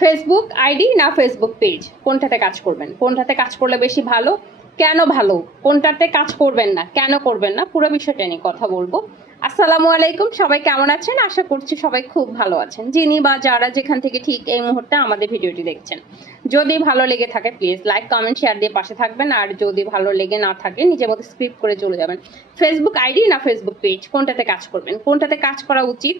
Facebook ID না Facebook page কোনটাতে কাজ করবেন? কোনটাতে কাজ করলে বেশি ভালো? কেন ভালো? কোনটাতে কাজ করবেন না? কেন করবেন না? পুরো বিষয়টা নিয়ে কথা বলব। আসসালামু আলাইকুম, সবাই কেমন আছেন? আশা করছি সবাই খুব ভালো আছেন। যিনি বা যারা যেখান থেকে ঠিক এই মুহূর্তে আমাদের ভিডিওটি দেখছেন। যদি ভালো লেগে থাকে প্লিজ লাইক কমেন্ট শেয়ার দিয়ে পাশে থাকবেন। আর যদি ভালো লেগে না থাকে, নিজের মতো স্ক্রিপ্ট করে চলে যাবেন। ফেসবুক আইডি না ফেসবুক পেজ কোনটাতে কাজ করবেন? কোনটাতে কাজ করা উচিত?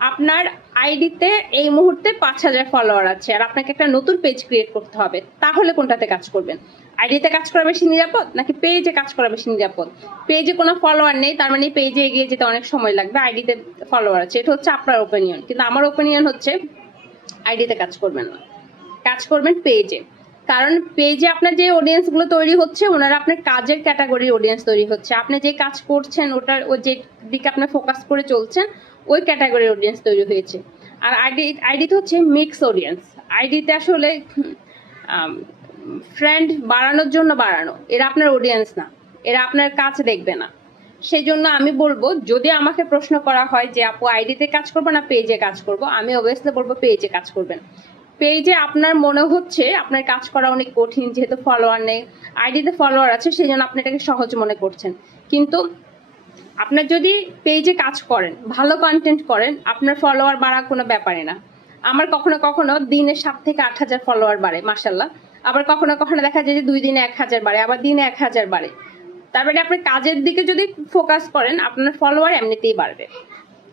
আপনার আইডিতে এই মুহূর্তে পাঁচ হাজার ফলোয়ার আছে আর আপনাকে একটা নতুন পেজ ক্রিয়েট করতে হবে। তাহলে কোনটাতে কাজ করবেন? আইডিতে কাজ করা বেশি নিরাপদ নাকি পেজে কাজ করা বেশি নিরাপদ? পেজে কোনো ফলোয়ার নেই, তার মানে পেজে এগিয়ে যেতে অনেক সময় লাগবে, আইডিতে ফলোয়ার আছে। এটা হচ্ছে আপনার ওপিনিয়ন কিন্তু আমার ওপিনিয়ন হচ্ছে, আইডিতে কাজ করবেন না। কাজ করবেন পেজে কারণ পেজে আপনার যে অডিয়েন্সগুলো তৈরি হচ্ছে, ওনারা আপনার কাজের ক্যাটাগরির অডিয়েন্স তৈরি হচ্ছে। আপনি যে কাজ করছেন, ওটার ও যে দিকে আপনি ফোকাস করে চলছেন, ওই ক্যাটাগরির অডিয়েন্স তৈরি হয়েছে। আর আইডি আইডিতে হচ্ছে মিক্স অডিয়েন্স আইডিতে আসলে ফ্রেন্ড বাড়ানোর জন্য বাড়ানো। এরা আপনার অডিয়েন্স না। এরা আপনার কাজ দেখবে না। সেই জন্য আমি বলব, যদি আমাকে প্রশ্ন করা হয় যে, আপু আইডিতে কাজ করব না পেজে কাজ করব? আমি অবভিয়াসলি বলব পেজে কাজ করবেন। পেজে আপনার মনে হচ্ছে আপনার কাজ করা অনেক কঠিন, যেহেতু ফলোয়ার নেই আইডিতে ফলোয়ার আছে সেই জন্য আপনি এটাকে সহজ মনে করছেন। কিন্তু আপনার যদি পেজে কাজ করেন, ভালো কন্টেন্ট করেন, আপনার ফলোয়ার বাড়া কোনো ব্যাপারে না। আমার কখনো কখনো দিনে সাত থেকে আট হাজার ফলোয়ার বাড়ে মাসাল্লাহ আবার কখনো কখনো দেখা যায় যে দুই দিনে এক হাজার বাড়ে, আবার দিনে এক হাজার বাড়ে। তারপরে আপনি কাজের দিকে যদি ফোকাস করেন, আপনার ফলোয়ার এমনিতেই বাড়বে।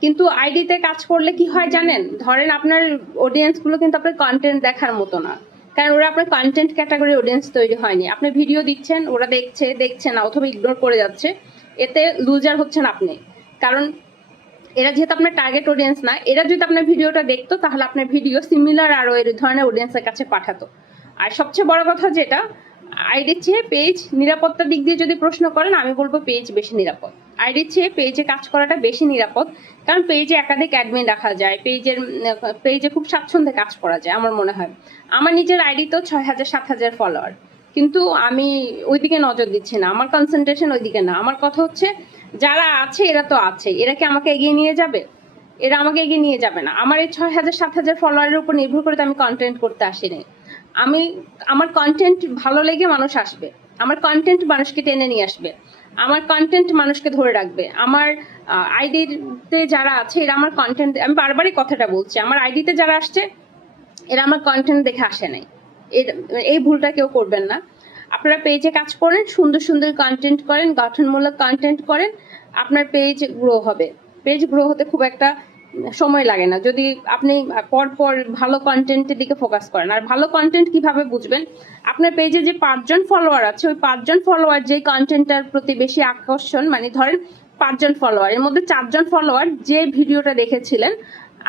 কিন্তু আইডিতে কাজ করলে কি হয় জানেন? ধরেন আপনার অডিয়েন্সগুলো কিন্তু আপনার কন্টেন্ট দেখার মতো না। কারণ ওরা আপনার কন্টেন্ট ক্যাটাগরি অডিয়েন্স তৈরি হয়নি। আপনি ভিডিও দিচ্ছেন, ওরা দেখছে দেখছে না, অথবা ইগনোর করে যাচ্ছে। এতে লুজার হচ্ছেন আপনি। কারণ এরা যেহেতু আপনার টার্গেট অডিয়েন্স না, এরা যদি আপনার ভিডিওটা দেখতো, তাহলে আপনার ভিডিও সিমিলার আরও এর ধরনের অডিয়েন্সের কাছে পাঠাতো। আর সবচেয়ে বড় কথা যেটা আইডির চেয়ে পেজ নিরাপত্তার দিক দিয়ে যদি প্রশ্ন করেন, আমি বলব পেজ বেশি নিরাপদ। আইডির চেয়ে পেজে কাজ করাটা বেশি নিরাপদ, কারণ পেজে একাধিক অ্যাডমিন রাখা যায় পেজের পেজে খুব স্বাচ্ছন্দ্যে কাজ করা যায় আমার মনে হয়। আমার নিজের আইডি তো ছয় হাজার, সাত হাজার ফলোয়ার কিন্তু আমি ওইদিকে নজর দিচ্ছি না, আমার কনসেন্ট্রেশন ওইদিকে না। আমার কথা হচ্ছে, যারা আছে এরা তো আছে, এরা কি আমাকে এগিয়ে নিয়ে যাবে? এরা আমাকে এগিয়ে নিয়ে যাবে না। আমার এই ছয় হাজার, সাত হাজার ফলোয়ারের উপর নির্ভর করে তো আমি কন্টেন্ট করতে আসিনি। আমি, আমার কন্টেন্ট ভালো লেগে মানুষ আসবে, আমার কন্টেন্ট মানুষকে টেনে নিয়ে আসবে। আমার কন্টেন্ট মানুষকে ধরে রাখবে। আমার আইডিতে যারা আছে, এরা আমার কন্টেন্ট আমি বারবারই কথাটা বলছি, আমার আইডিতে যারা আসছে, এরা আমার কন্টেন্ট দেখে আসে নাই। এই ভুলটা কেউ করবেন না। আপনারা পেজে কাজ করেন, সুন্দর সুন্দর কন্টেন্ট করেন, গঠনমূলক কন্টেন্ট করেন, আপনার পেজ গ্রো হবে। পেজ গ্রো হতে খুব একটা সময় লাগে না। যদি আপনি পর পর ভালো কন্টেন্টের দিকে ফোকাস করেন, আর ভালো কন্টেন্ট কীভাবে বুঝবেন? আপনার পেজে যে পাঁচজন ফলোয়ার আছে, ওই পাঁচজন ফলোয়ার যে কন্টেন্টটার প্রতি বেশি আকর্ষণ মানে ধরেন পাঁচজন ফলোয়ার এর মধ্যে চারজন ফলোয়ার যে ভিডিওটা দেখেছিলেন,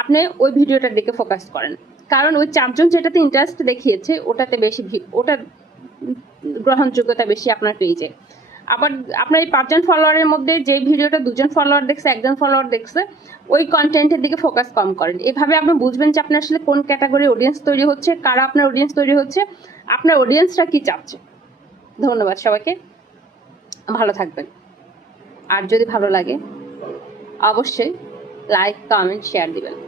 আপনি ওই ভিডিওটার দিকে ফোকাস করেন। কারণ ওই চারজন যেটাতে ইন্টারেস্ট দেখিয়েছে, ওটাতে বেশি ওটা গ্রহণযোগ্যতা বেশি আপনার পেজে আবার আপনার এই পাঁচজন ফলোয়ারের মধ্যে যে ভিডিওটা দুজন ফলোয়ার দেখছে, একজন ফলোয়ার দেখছে, ওই কন্টেন্টের দিকে ফোকাস কম করেন। এভাবে আপনি বুঝবেন যে আপনার আসলে কোন ক্যাটাগরি অডিয়েন্স তৈরি হচ্ছে, কারা আপনার অডিয়েন্স তৈরি হচ্ছে, আপনার অডিয়েন্সরা কি চাচ্ছে। ধন্যবাদ সবাইকে। ভালো থাকবেন। আর যদি ভালো লাগে, অবশ্যই লাইক কমেন্ট শেয়ার দিবেন।